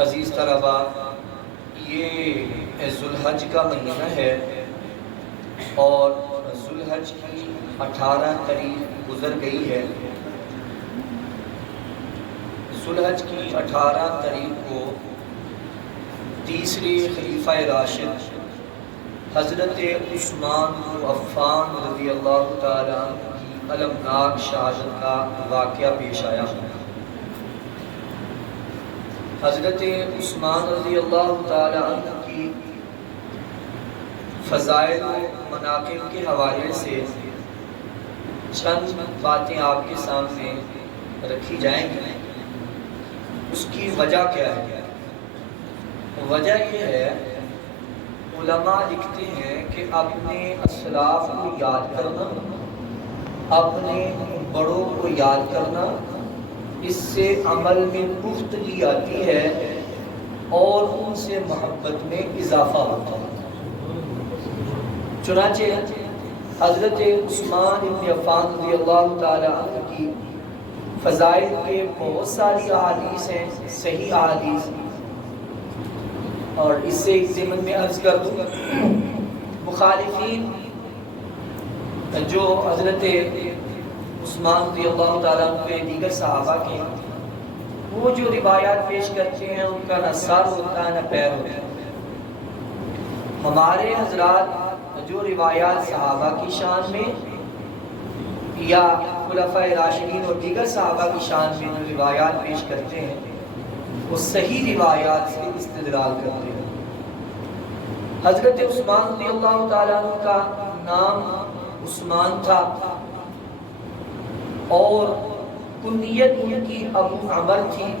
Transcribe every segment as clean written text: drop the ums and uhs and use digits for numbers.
عزیز طلبہ، یہ ذوالحج کا مہینہ ہے اور ذوالحج کی 18 تاریخ گزر گئی ہے۔ ذوالحج کی 18 تاریخ کو تیسرے خلیفہ راشد حضرت عثمان بن عفان رضی اللہ تعالیٰ عنہ کی المناک شہادت کا واقعہ پیش آیا۔ حضرت عثمان رضی اللہ تعالیٰ عنہ کی فضائل و مناقب کے حوالے سے چند باتیں آپ کے سامنے رکھی جائیں گی۔ اس کی وجہ کیا ہے؟ وجہ یہ ہے، علماء لکھتے ہیں کہ اپنے اسلاف کو یاد کرنا، اپنے بڑوں کو یاد کرنا، اس سے عمل میں پختگی آتی ہے اور ان سے محبت میں اضافہ ہوتا ہے۔ چنانچہ حضرت عثمان بن عفان رضی اللہ تعالیٰ عنہ کی فضائل کے بہت ساری احادیث ہیں، صحیح احادیث، اور اس سے ایک ضمن میں عرض کر دوں، مخالفین جو حضرت عثمان رضی اللہ تعالیٰ عنہ کے دیگر صحابہ کے، وہ جو روایات پیش کرتے ہیں ان کا نہ سر ہوتا ہے نہ پیر ہوتا ہے۔ ہمارے حضرات جو روایات صحابہ کی شان میں یا خلفائے راشدین اور دیگر صحابہ کی شان میں جو روایات پیش کرتے ہیں، وہ صحیح روایات سے استدلال کرتے ہیں۔ حضرت عثمان رضی اللہ تعالیٰ عنہ کا نام عثمان تھا اور کنیت ان کی ابو عمر تھی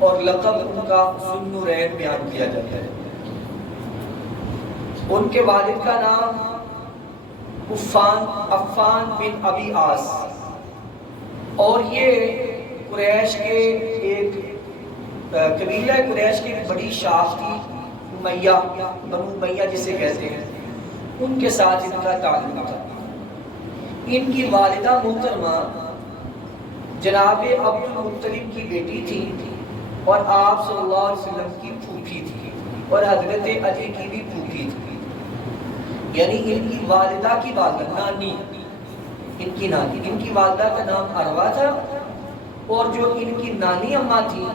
اور لقب ان کا ذو النورین بیان کیا جاتا ہے۔ ان کے والد کا نام عفان بن ابی عاص، اور یہ قریش کے ایک قبیلہ قریش کی بڑی شاخ تھی، امیہ، بنو امیہ جسے کہتے ہیں، ان کے ساتھ ان کا تعلق تھا۔ ان کی والدہ محترمہ جناب عبد المطلب کی بیٹی تھی اور آپ صلی اللہ علیہ وسلم کی پھوپھی تھی اور حضرت علی کی بھی پھوپھی تھی، یعنی ان کی والدہ کی والدہ نانی، ان کی نانی، ان کی والدہ کا نام عروہ تھا اور جو ان کی نانی اماں تھی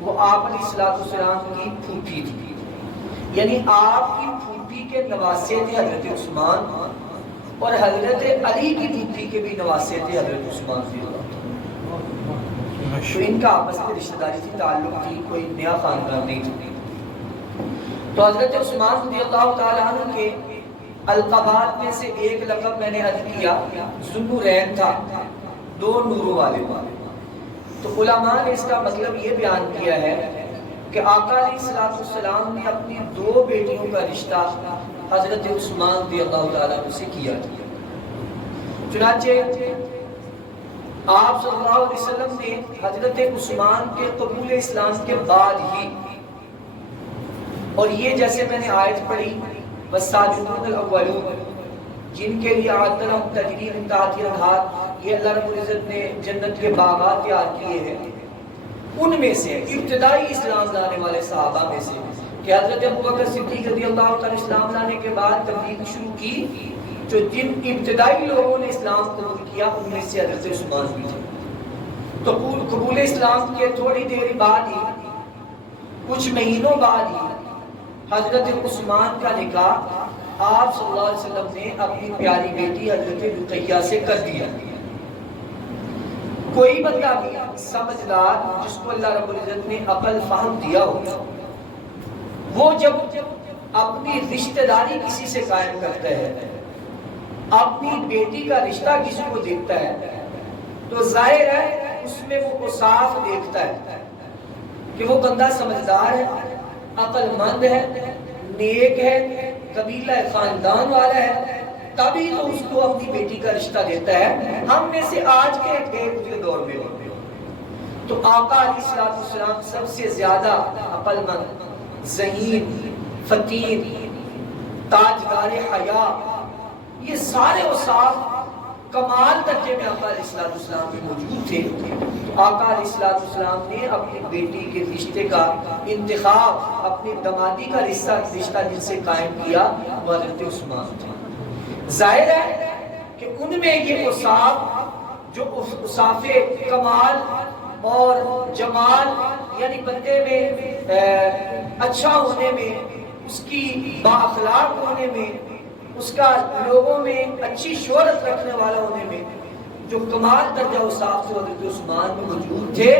وہ آپ علیہ السلام کی پھوپھی تھی، یعنی آپ کی پھوپھی کے نواسے تھے حضرت عثمان اور حضرت علی کی پھوپھی کے بھی نواسے تھے حضرت عثمان رضی اللہ عنہ۔ تو ان کا آپس میں رشتہ داری تھی، تعلق تھی، کوئی نیا خاندان نہیں تھی۔ تو حضرت عثمان رضی اللہ تعالیٰ عنہ کے القابات میں سے ایک لقب میں نے عرض کیا ذو النورین تھا، دو نوروں والے۔ تو علماء نے اس کا مطلب یہ بیان کیا ہے کہ آقا علیہ السلام نے اپنی دو بیٹیوں کا رشتہ حضرت عثمان رضی اللہ تعالیٰ عنہ سے کیا۔ چنانچہ آپ صلی اللہ علیہ وسلم نے حضرت عثمان کے قبول اسلام کے بعد ہی، اور یہ جیسے میں نے آیت پڑھی والسابقون الاولون، جن کے لیے اعدَّ لَهُمْ تَجْرِی مِن تَحْتِهَا الْأَنْہَارُ، یہ اللہ رب العزت نے جنت کے باغات تیار کیے ہیں، ان میں سے ابتدائی اسلام لانے والے صحابہ میں سے کہ حضرت ابوبکر صدیق رضی اللہ تعالیٰ اسلام لانے کے بعد تبلیغ شروع کی، جو جن ابتدائی لوگوں نے اسلام قبول کیا ان میں سے حضرت عثمان بھی تھے۔ تو قبول اسلام کے تھوڑی دیر بعد ہی، کچھ مہینوں بعد ہی حضرت عثمان کا نکاح آپ صلی اللہ علیہ وسلم نے اپنی پیاری بیٹی حضرت رقیہ سے کر دیا۔ کوئی بندہ بھی سمجھدار جس کو اللہ رب العزت نے عقل فہم دیا ہوگا، وہ جب اپنی رشتہ داری کسی سے قائم کرتا ہے، اپنی بیٹی کا رشتہ کسی کو دیکھتا ہے، تو ظاہر ہے اس میں وہ صاف دیکھتا ہے کہ وہ بندہ سمجھدار ہے، عقل مند ہے، نیک ہے، قبیلہ خاندان والا ہے، تبھی تو اس کو اپنی بیٹی کا رشتہ دیتا ہے۔ ہم میں سے آج کے گزرے دور میں تو آقا علیہ السلام سب سے زیادہ عقل مند، ذہین، فطین، تاجدار حیا، یہ سارے اوصاف کمال درجے میں آقا علیہ السلام میں موجود تھے، آقا علیہ السلام نے اپنی بیٹی کے رشتے کا انتخاب اپنی دمادی کا رشتہ جن سے قائم کیا وہ حضرت عثمان تھے۔ ظاہر ہے کہ ان میں یہ اوصاف جو اوصاف کمال اور جمال، یعنی بندے میں اچھا ہونے میں، اس کی با اخلاق ہونے میں، اس کا لوگوں میں اچھی شہرت رکھنے والا ہونے میں جو کمال درجہ اوصاف جو حضرت عثمان میں موجود تھے،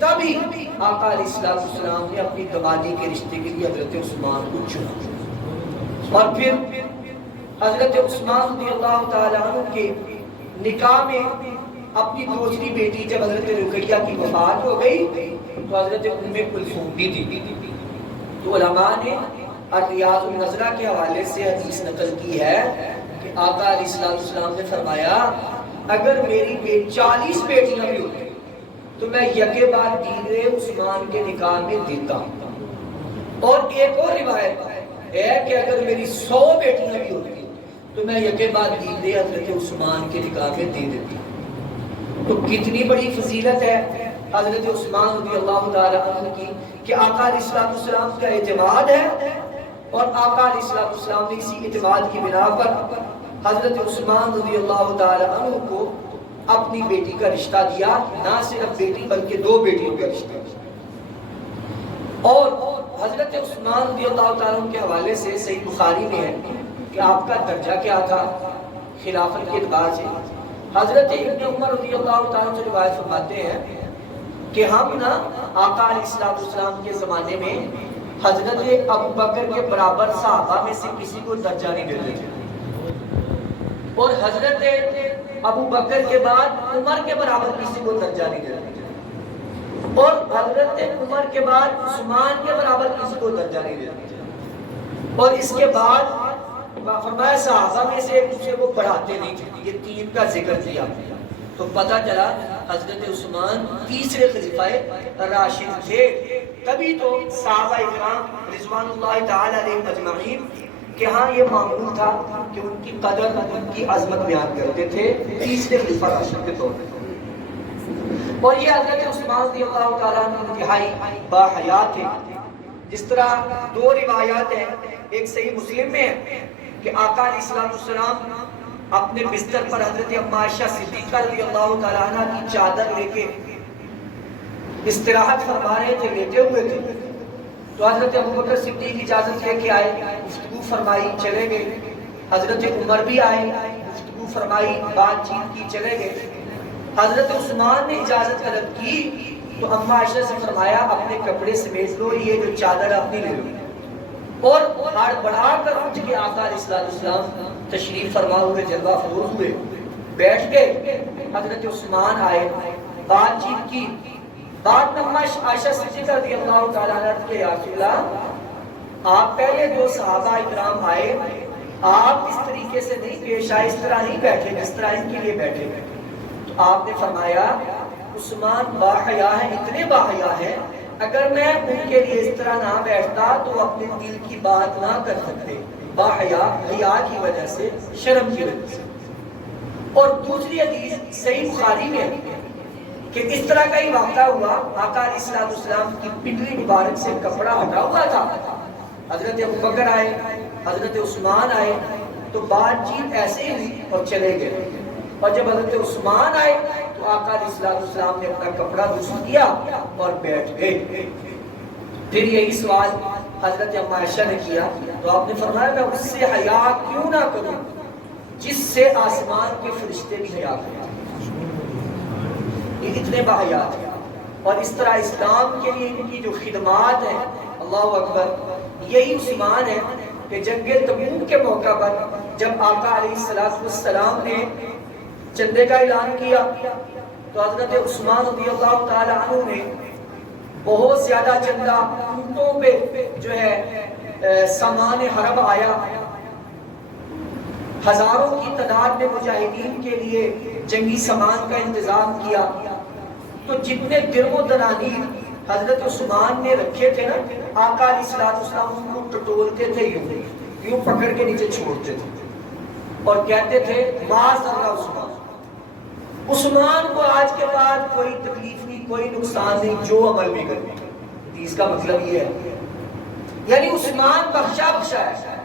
تبھی آقا علیہ السلام نے اپنی دمادی کے رشتے کے لیے حضرت عثمان کو چنا۔ اور پھر حضرت عثمان رضی اللہ تعالیٰ عنہ کے نکاح میں اپنی دوسری بیٹی جب حضرت رقیہ کی وفات ہو گئی تو حضرت ام کلثوم بھی تھی۔ تو علماء نے ریاض النظرہ کے حوالے سے حدیث نقل کی ہے کہ آقا علیہ السلام نے فرمایا اگر میری 40 بیٹیاں بھی ہوتی تو میں یکے بعد دیگرے عثمان کے نکاح میں دیتا۔ اور ایک اور روایت ہے کہ اگر میری 100 بیٹیاں بھی ہوتی تو میں یکے بعد دیگرے حضرت عثمان کے نکاح میں دے دیتی۔ تو کتنی بڑی فضیلت ہے حضرت عثمان رضی اللہ تعالیٰ عنہ کی کہ آقا علیہ السلام کا اعتماد ہے، اور آقا علیہ السلام نے اسی اعتماد کی بنا پر حضرت عثمان رضی اللہ تعالیٰ عنہ کو اپنی بیٹی کا رشتہ دیا، نہ صرف بیٹی بلکہ 2 بیٹیوں کا رشتہ دیا۔ اور حضرت عثمان رضی اللہ تعالیٰ عنہ کے حوالے سے صحیح بخاری میں ہے کہ آپ کا درجہ کیا تھا خلافت کے اعتبار سے۔ حضرت ابن عمر رضی اللہ تعالیٰ سے روایت فرماتے ہیں کہ ہم نا آقا علیہ السلام کے زمانے میں حضرت ابو بکر کے برابر صحابہ میں سے کسی کو درجہ نہیں دیتے تھے، اور حضرت ابو بکر کے بعد عمر کے برابر کسی کو درجہ نہیں دیتے تھے، اور حضرت عمر کے بعد عثمان کے برابر کسی کو درجہ نہیں دیتے تھے، اور اس کے بعد فرمایا صحابہ میں سے ایک دوسرے کو بڑھاتے نہیں تھے۔ یہ 3 کا ذکر کیا تو پتہ چلا حضرت عثمان تیسرے خلیفہ راشد تھے۔ تبھی تو صحابہ اکرام رضوان اللہ تعالی علیہم اجمعین کہ ہاں یہ معمول تھا کہ ان کی قدر ان کی عظمت بیان کرتے تھے تیسرے خلیفہ راشد کے طور پر۔ اور یہ حضرت عثمان رضی اللہ تعالیٰ عنہ انتہائی با حیا تھے۔ جس طرح 2 روایات ہیں، ایک صحیح مسلم میں ہے کہ آقا علیہ السلام اپنے بستر پر حضرت اما عائشہ صدیقہ رضی اللہ تعالیٰ عنہ کی چادر لے کے استراحت فرما رہے تھے، لیٹے ہوئے تھے، تو حضرت ابو بکر صدیق اجازت لے کے آئے، گفتگو فرمائی، چلے گئے۔ حضرت عمر بھی آئے، گفتگو فرمائی، بات چیت کی، چلے گئے۔ حضرت عثمان نے اجازت طلب کی تو اما عائشہ سے فرمایا اپنے کپڑے سمیٹ لو، یہ جو چادر اپنی لے لو، اور ہڑ بڑھا کر اٹھ کے آقا علیہ السلام تشریف فرما ہوئے جلوہ فروز ہوئے، بیٹھ گئے۔ حضرت عثمان آئے، بات چیت کی، بعد میں عائشہ صدیقہ رضی اللہ تعالیٰ عنہ کے یا رسول اللہ آپ پہلے 2 صحابہ اکرام آئے، آپ اس طریقے سے نہیں پیش آئے، اس طرح نہیں بیٹھے جس طرح ان کے لیے بیٹھے۔ تو آپ نے فرمایا عثمان با حیا ہے، اتنے با حیا ہے، اگر میں ان کے لیے اس طرح نہ بیٹھتا تو وہ اپنے دل کی بات نہ کر سکتے، با حیا، حیا کی وجہ سے، شرم کی وجہ سے۔ اور دوسری حدیث صحیح بخاری میں کہ اس طرح کا ہی واقعہ ہوا، آقا علیہ السلام کی پگڑی مبارک سے کپڑا ہٹا ہوا تھا، حضرت ابو بکر آئے، حضرت عثمان آئے، تو بات چیت ایسے ہی ہوئی اور چلے گئے۔ اور جب حضرت عثمان آئے تو آقا علیہ السلام نے اپنا کپڑا درست کیا اور بیٹھ گئے۔ پھر یہی سوال حضرت اما عائشہ نے کیا تو آپ نے فرمایا میں اس سے حیا کیوں نہ کروں جس سے آسمان کے فرشتے بھی حیا کریں۔ یہ اتنے باحیا تھے، اور اس طرح اسلام کے لیے ان کی جو خدمات ہیں، اللہ اکبر، یہی عثمان ہے کہ جنگ تبوک کے موقع پر جب آقا علیہ السلام نے چندے کا اعلان کیا تو حضرت عثمان رضی اللہ تعالی عنہ نے بہت زیادہ چندہ اونٹوں پہ جو ہے سامان حرب آیا، ہزاروں کی تعداد میں مجاہدین کے لیے جنگی سامان کا انتظام کیا۔ تو جتنے درم و دنانیر حضرت عثمان نے رکھے تھے نا، آقا علیہ السلام ان کو ٹٹولتے تھے، یوں پکڑ کے نیچے چھوڑتے تھے اور کہتے تھے معاذ اللہ عثمان، عثمان کو آج کے بعد کوئی تکلیف نہیں، کوئی نقصان نہیں، جو عمل بھی کرے. اس کا مطلب یہ ہے یعنی عثمان بخشا ہے.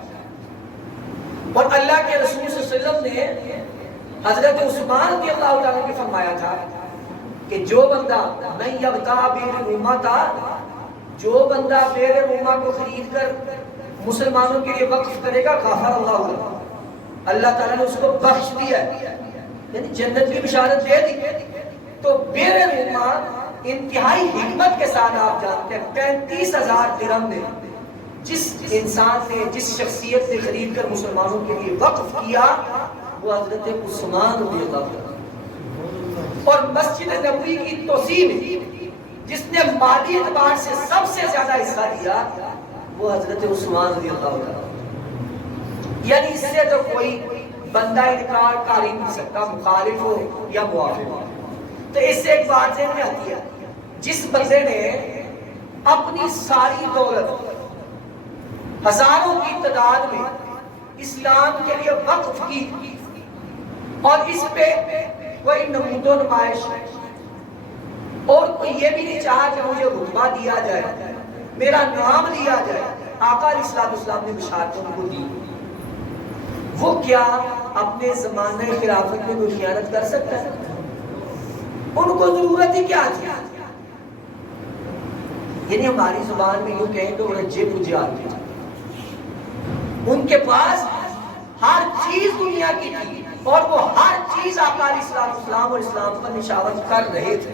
اور اللہ کے رسول صلی اللہ علیہ وسلم نے حضرت عثمان رضی اللہ عنہ نے فرمایا تھا کہ جو بندہ نہیں یبتا بیر روما تھا، جو بندہ بیر روما کو خرید کر مسلمانوں کے لیے وقف کرے گا، غفر اللہ عنہ، اللہ تعالیٰ نے اس کو بخش دیا ہے، یعنی جنت کی بشارت دے دی. تو بیر روما انتہائی حکمت کے ساتھ آپ جانتے ہیں 35,000 درہم نے جس انسان نے، جس شخصیت نے خرید کر مسلمانوں کے لیے وقف کیا، وہ حضرت عثمان رضی اللہ عنہ. اور مسجد نبوی کی توسیع میں جس نے مالی اعتبار سے سب سے زیادہ حصہ دیا، وہ حضرت عثمان رضی اللہ عنہ. یعنی اس سے تو کوئی بندہ انکار کر ہی نہیں سکتا، مخالف ہو یا موافق ہو. تو اس سے ایک بات ذہن میں آتی ہے، جس بندے نے اپنی ساری دولت ہزاروں کی تعداد میں اسلام کے لیے وقف کی اور اس پہ کوئی نمود و نمائش اور کوئی یہ بھی نہیں چاہا کہ مجھے رتبہ دیا جائے، میرا نام لیا جائے، آقا علیہ السلام نے بشارت ان کو دی، وہ کیا اپنے زمانہ خلافت میں کوئی خیانت کر سکتا ہے؟ ان کو ضرورت ہی کیا تھی؟ یعنی ہماری زبان میں یوں کہیں تو رجے پجے آتے تھے، ان کے پاس ہر چیز دنیا کی تھی اور وہ ہر چیز آقا علیہ السلام اور اسلام پر نشاور کر رہے تھے.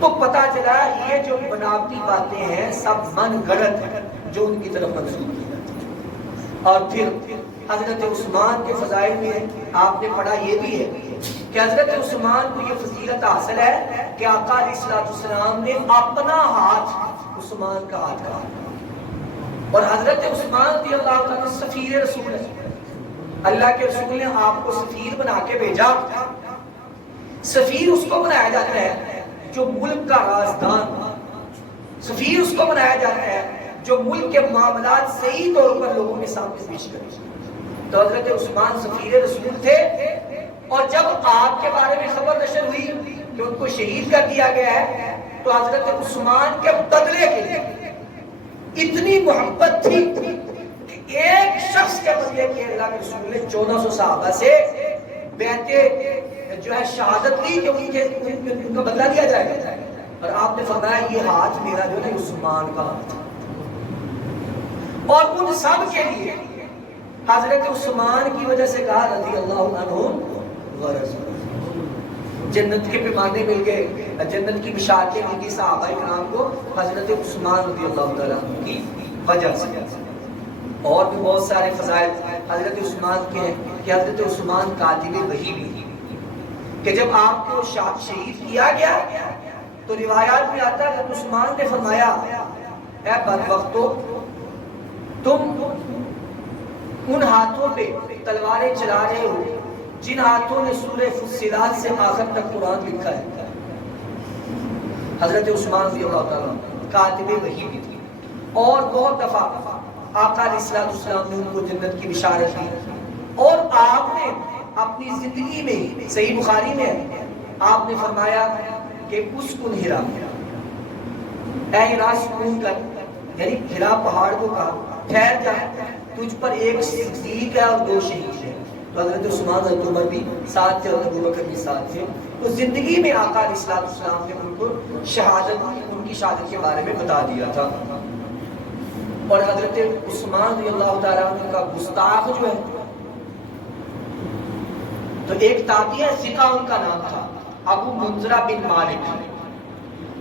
تو پتا چلا یہ جو بناوٹی باتیں ہیں سب من گڑت ہے جو ان کی طرف منسوب کی جاتی ہے. اور پھر حضرت عثمان کے فضائل میں آپ نے پڑھا یہ بھی ہے کہ حضرت عثمان کو یہ فضیلت حاصل ہے کہ آقا علیہ السلام نے اپنا ہاتھ عثمان کا ہاتھ کہا. اور حضرت عثمان رضی اللہ عنہ سفیر رسول ہے، اللہ کے رسول نے آپ کو سفیر بنا کے بھیجا. سفیر اس کو بنایا جاتا ہے جو ملک کا رازدان، سفیر اس کو بنایا جاتا ہے جو ملک کے معاملات صحیح طور پر لوگوں کے سامنے پیش کرے. تو حضرت عثمان سفیر رسول تھے، اور جب آپ کے بارے میں خبر نشر ہوئی کہ ان کو شہید کر دیا گیا ہے، تو حضرت عثمان کے بدلے کے لیے اتنی محبت تھی کہ ایک شخص کے بدلے کے اللہ کے رسول نے 1400 صحابہ سے بیعت جو ہے شہادت لی کہ ان کا بدلہ لیا جائے گا. اور آپ نے فرمایا یہ ہاتھ میرا جو ہے عثمان کا ہاتھ. اور ان سب کے لیے حضرت عثمان کی وجہ سے کہا رضی اللہ عنہ ورضوا. جنت کے پیمانے مل گئے، جنت کی بشارتیں مل گئی صحابہ کرام کو حضرت عثمان رضی اللہ تعالیٰ کی وجہ سے. اور بھی بہت سارے فضائل حضرت عثمان کے ہیں کہ حضرت عثمان کاتب وحی بھی، کہ جب آپ کو شہید کیا گیا تو روایات میں آتا ہے حضرت عثمان نے فرمایا اے بدبختو، تم ان ہاتھوں پہ تلواریں چلا رہے ہو جن ہاتھوں نے سورہ فصلات سے آخر تک قرآن لکھا ہے. حضرت عثمان رضی اللہ تعالیٰ کاتب وحی بھی تھی. اور بہت دفعہ آقا علیہ السلام نے ان کو جنت کی بشارت دی. اور آپ نے اپنی زندگی میں صحیح بخاری میں آپ نے فرمایا کہ اسکن ہرا، اے ہرا سکون کر، یعنی ہرا پہاڑ کو کہا ٹھہر جا، تجھ پر ایک صدیق ہے اور 2 شہید ہیں. تو حضرت عثمان حضرت عمر بھی ساتھ تھے اور ابو بکر بھی ساتھ تھے. تو زندگی میں آقا علیہ السلام نے ان کو شہادت، ان کی شہادت کے بارے میں بتا دیا تھا. اور حضرت عثمان رضی اللہ تعالیٰ عنہ کا گستاخ جو ہے، تو ایک تابعی ہے ثقہ، ان کا نام تھا ابو منذرہ بن مالک.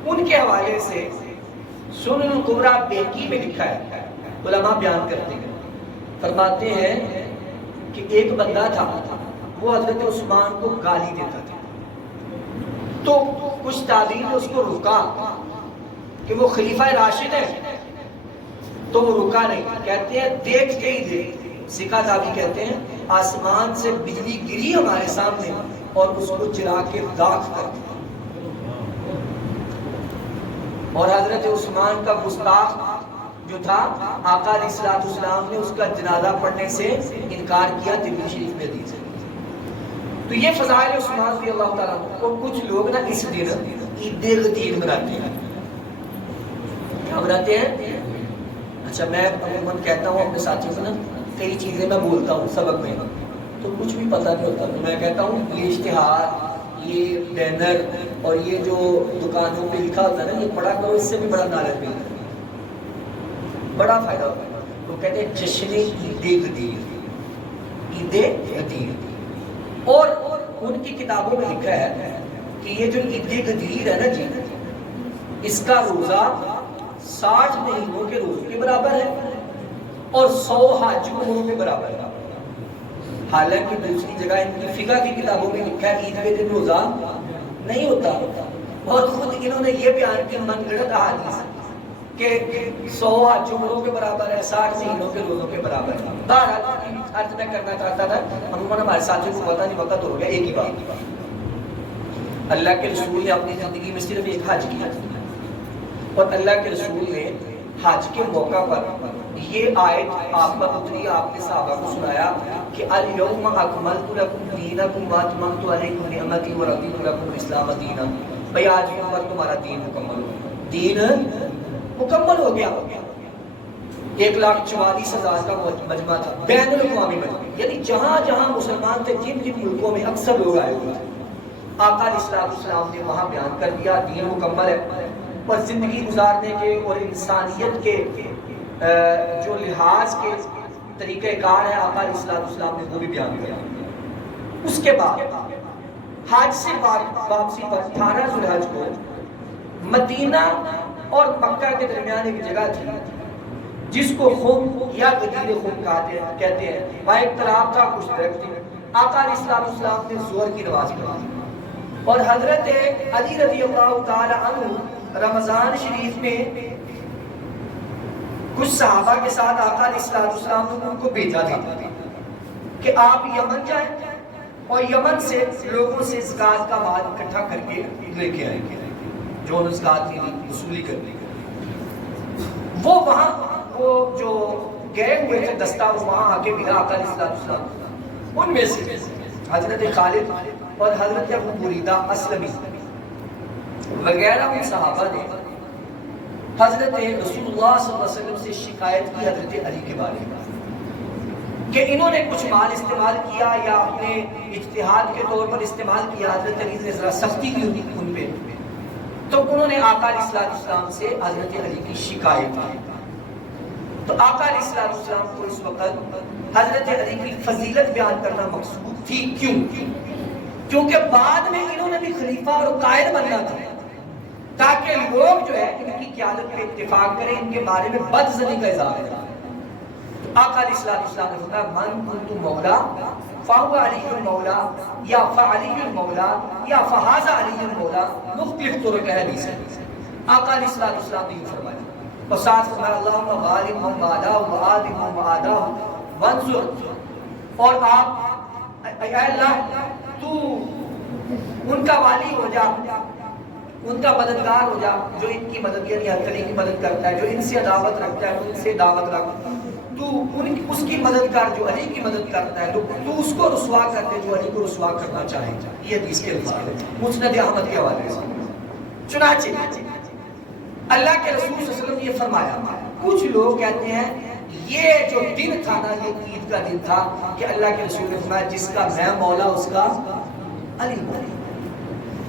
ان کے حوالے سے سنن الکبریٰ بیہقی میں لکھا ہے، علماء بیان کرتے ہیں، فرماتے ہیں کہ ایک بندہ تھا وہ حضرت عثمان کو گالی دیتا تھا. تو کچھ تابعین نے اس کو روکا کہ وہ خلیفہ راشد ہے، تو وہ رکا نہیں. کہتے ہیں دیکھ کے ہی دیکھ، سکھا تابعی کہتے ہیں آسمان سے بجلی گری ہمارے سامنے اور اس کو جلا کے راکھ کر دیا. اور حضرت عثمان کا گستاخ جو تھا آقا علیہ السلام نے اس کا جنازہ پڑھنے سے انکار کیا. ترمذی شریف میں حدیث ہے. تو یہ فضائل عثمان رضی اللہ تعالیٰ عنہ. اور کچھ لوگ نا اس دن عید غدیر مناتے ہیں. کیا مناتے ہیں؟ اچھا میں عموماً کہتا ہوں اپنے ساتھیوں سے نا کئی چیزیں میں بولتا ہوں سبق میں تو کچھ بھی پتہ نہیں ہوتا. تو میں کہتا ہوں یہ اشتہار، یہ بینر اور یہ جو دکانوں پہ لکھا ہوتا ہے نا یہ پڑھا کرو، اس سے بھی بڑا نالج ملتا ہے، بڑا فائدہ ہوتا ہے. وہ کہتے ہیں جشن عید غدیر، عید غدیر. اور ان کی کتابوں میں لکھا ہے کہ یہ جو عید غدیر ہے نا جی، اس کا روزہ 60 مہینوں کے روزوں کے برابر ہے اور 100 حج عمروں کے برابر ہے. حالانکہ دوسری جگہ ان کی فقہ کی کتابوں میں لکھا ہے عید کے دن روزہ نہیں ہوتا. اور خود انہوں نے یہ بیان کی من گھڑت احادیث کہ 100 حج عمروں کے برابر ہے، 60 مہینوں کے روزوں کے برابر ہے. بہرحال عرض میں کرنا چاہتا تھا، عموماً ہمارے ساتھیوں کو پتہ نہیں، وقت ہو گیا. ایک ہی بات، اللہ کے رسول نے اپنی زندگی میں صرف ایک حج کیا اور اللہ کے رسول نے حج کے موقع پر یہ آیت آپ پر اتری، آپ نے صحابہ کو سنایا کہ الیوم اکملت لکم دینکم واتممت علیکم نعمتی ورضیت لکم الاسلام دینا. بھئی آج کے پر تمہارا دین مکمل ہو گیا، دین مکمل ہو گیا. 1,44,000 کا مجمع تھا، بین الاقوامی مجمع، یعنی جہاں جہاں مسلمان تھے، جن جن ملکوں میں اکثر لوگ آئے ہوئے تھے، آقا علیہ السلام نے وہاں بیان کر دیا دین مکمل ہے. اور زندگی گزارنے کے اور انسانیت کے جو لحاظ کے طریقہ کار ہے آقا علیہ السلام نے وہ بھی بیان کیا. اس کے بعد حج سے واپسی پر 18 ذو الحج کو مدینہ اور مکہ کے درمیان ایک جگہ تھی جس کو خم یا غدیر خم کہتے ہیں. وہاں ایک تالاب تھا، کچھ درخت تھے. آقا علیہ السلام نے ظہر کی نماز پڑھی اور حضرت علی رضی اللہ تعالی عنہ رمضان شریف میں کچھ صحابہ کے ساتھ آقا علیہ السلام نے ان کو بھیجا تھا کہ آپ یمن جائیں اور یمن سے لوگوں سے زکوٰۃ کا مال اکٹھا کر کے لے کے آئیں گے، جو زکوٰۃ کی وصولی کرنے کے. وہ وہاں وہ جو گئے ہوئے تھے دستہ وہاں آ کے ملا آقا علیہ السلام. ان میں سے حضرت خالد اور حضرت ابو بریدہ اسلمی وغیرہ ان صحابہ نے حضرت رسول اللہ صلی اللہ علیہ وسلم سے شکایت کی حضرت علی کے بارے میں کہ انہوں نے کچھ مال استعمال کیا یا اپنے اجتہاد کے طور پر استعمال کیا. حضرت علی نے ذرا سختی کی ان پہ، تو انہوں نے آقا علیہ السلام سے حضرت علی کی شکایت کی. تو آقا علیہ السلام کو اس وقت حضرت علی کی فضیلت بیان کرنا مقصود تھی. کیونکہ بعد میں انہوں نے بھی خلیفہ اور قائد بننا تھا تاکہ لوگ جو ہے ان کی قیادت پہ اتفاق کریں، ان کے بارے میں بدظنی کا اظہار کریں. آقا علیہ السلام نے فرمایا من کنت مولا فهو علی المولا یا فعلی المولا یا فہذا علی المولا، مختلف طرق حدیث ہے. آقا علیہ السلام نے یہ فرمایا اور ساتھ فرمایا اللہم غالب من والاه وعادم من وعاداه وانصر، اور آپ اے اللہ تو ان کا والی ہو جا، ان کا مددگار ہو جا، جو ان کی مدد یعنی علی کی مدد کرتا ہے، جو ان سے عداوت رکھتا ہے ان سے دعوت رکھ، تو اس کی مدد کر جو علی کی مدد کرتا ہے، تو اس کو رسوا کر دے جو علی کو رسوا کرنا چاہے. یہ حدیث کے الفاظ ہیں مسند احمد کے حوالے سے. چنانچہ اللہ کے رسول صلی اللہ علیہ وسلم نے یہ فرمایا. کچھ لوگ کہتے ہیں یہ جو دن تھا نا یہ عید کا دن تھا کہ اللہ کے رسول نے فرمایا جس کا میں مولا اس کا علی مولا،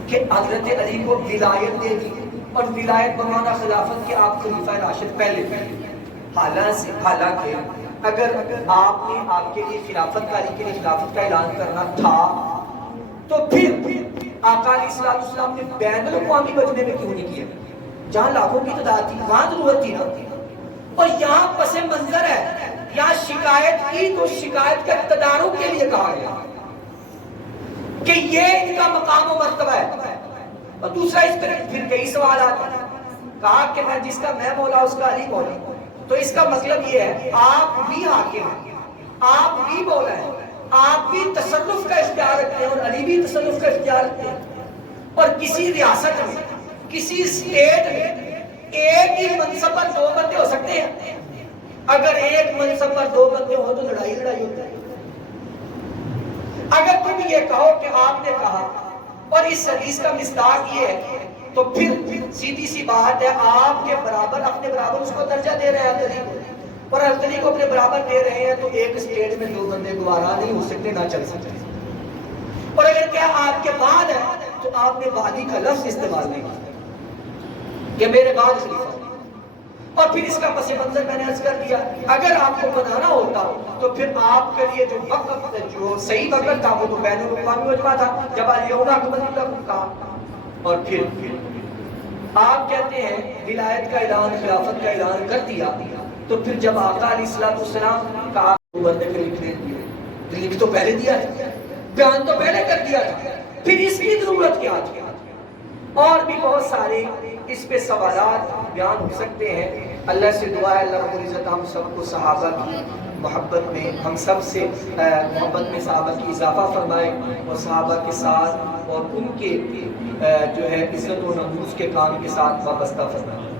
کہ حضرت علی کو ولایت دے دی. اور ولایت بمانا خلافت کے آپ خلیفہ راشد پہلے. حالانکہ اگر آپ نے آپ کے لیے خلافت کاری کے لیے خلافت کا اعلان کرنا تھا تو پھر آقا علیہ السلام نے بین الاقوامی مجمع میں کیوں نہیں کیا؟ جہاں لاکھوں کی تعداد تھی وہاں ضرورت تھی نا. اور یہاں پس منظر ہے، یہاں شکایت کی تو شکایت کے اقتداروں کے لیے کہا گیا کہ یہ ان کا مقام و مرتبہ ہے. اور دوسرا اس پر پھر کئی سوال آتے ہیں. کہا کہ میں جس کا میں مولا اس کا علی مولا، تو اس کا مطلب یہ ہے آپ بھی حاکم ہیں، آپ بھی مولا ہیں، آپ بھی تصرف کا اختیار رکھتے ہیں اور علی بھی تصرف کا اختیار رکھتے ہیں. اور کسی ریاست میں کسی اسٹیٹ میں ایک ہی منصب پر 2 بندے ہو سکتے ہیں؟ اگر ایک منصب پر 2 بندے ہو تو لڑائی ہوتی ہے. اگر تم یہ کہو کہ آپ نے کہا اور اس حدیث کا مصداق یہ ہے تو پھر سیدھی سی بات ہے آپ کے برابر اپنے برابر اس کو درجہ دے رہے ہیں علی کو، اور علی کو اپنے برابر دے رہے ہیں تو ایک اسٹیج میں دو بندے گوارا نہیں ہو سکتے، نہ چل سکتے۔ اور اگر کیا آپ کے بعد ہے تو آپ نے بعدی کا لفظ استعمال نہیں کیا کہ میرے بعد خلیفہ، اور پھر اس کا پس منظر میں نے عرض کر دیا۔ اگر آپ کو بنانا ہوتا تو پھر آپ کے لیے جو وقت جو صحیح وقت تھا وہ تو بین الاقوامی مجمع تھا جب الیوم اکملت لکم کہا، اور پھر آپ کہتے ہیں ولایت کا اعلان خلافت کا اعلان کر دیا، تو پھر جب آقا علیہ الصلوۃ والسلام کا بندے کے لکھ تو پہلے دیا ہے، بیان تو پہلے کر دیا تھا، پھر اس کی ضرورت کیا تھی؟ اور بھی بہت سارے اس پہ سوالات بیان ہو سکتے ہیں۔ اللہ سے دعا ہے اللہ رب العزت ہم سب کو صحابہ کی محبت میں، ہم سب سے محبت میں صحابہ کی اضافہ فرمائے، اور صحابہ کے ساتھ اور ان کے جو ہے عزت و نموز کے کام کے ساتھ وابستہ فرمائے۔